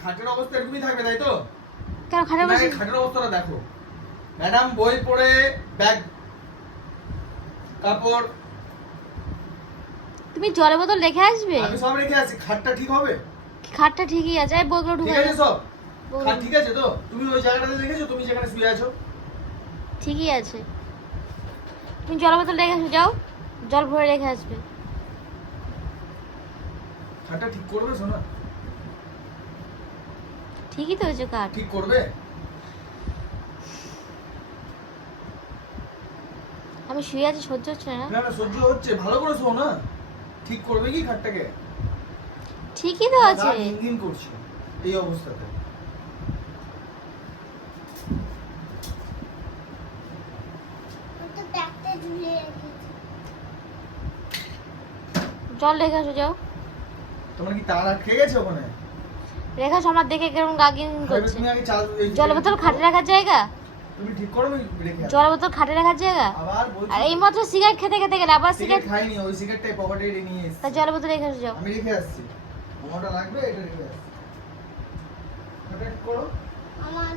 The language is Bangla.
খাটের অবস্থা এরকমই থাকবে তাই তো? কেন খাটে তুমি খাটের অবস্থাটা দেখো। ম্যাডাম বই পড়ে ব্যাগ কাপড়। তুমি জলের বোতল রেখে আসবে? আমি সব রেখে আছি খাটটা ঠিক হবে? খাটটা ঠিকই আছে। এই বইগুলো ঠিক আছে সব? খাট ঠিক আছে তো? তুমি ওই জায়গাটাতে দেখেছ? তুমি যেখানে শুয়ে আছো? ঠিকই আছে। তুমি জলের বোতল রেখে আসবে যাও। জল ভরে রেখে আসবে। খাটটা ঠিক করবে শোনা। ঠিকই তো হয়েছে কাঠ ঠিক করবে? আমি শুয়ে আছি সহ্য হচ্ছে না। না না সহ্য হচ্ছে। ভালো করে শো না ঠিক করবে কি খাটটাকে? ঠিকই তো আছে। ঘিন ঘিন করছে এই অবস্থাতে। জল রেখে আসো যাও। তোমার কি তার আটকে গেছে ওখানে? রেখে সম্রাট দেখে কেমন গাগিং করছে? জলের বোতল খাটে রাখার জায়গা? তুমি ঠিক করো। জলের বোতল খাটে রাখার জায়গা? আর এই মাত্র সিগারেট খেতে খেতে গেলে আবার সিগারেট খাইনি ওই সিগারেটটাই পকেটে নিয়ে এসেছি। তা জল বোতল রেখে যাও। আমি রেখে আসছি। আমারটা লাগবে এটা রেখে আসছি। করো। আমার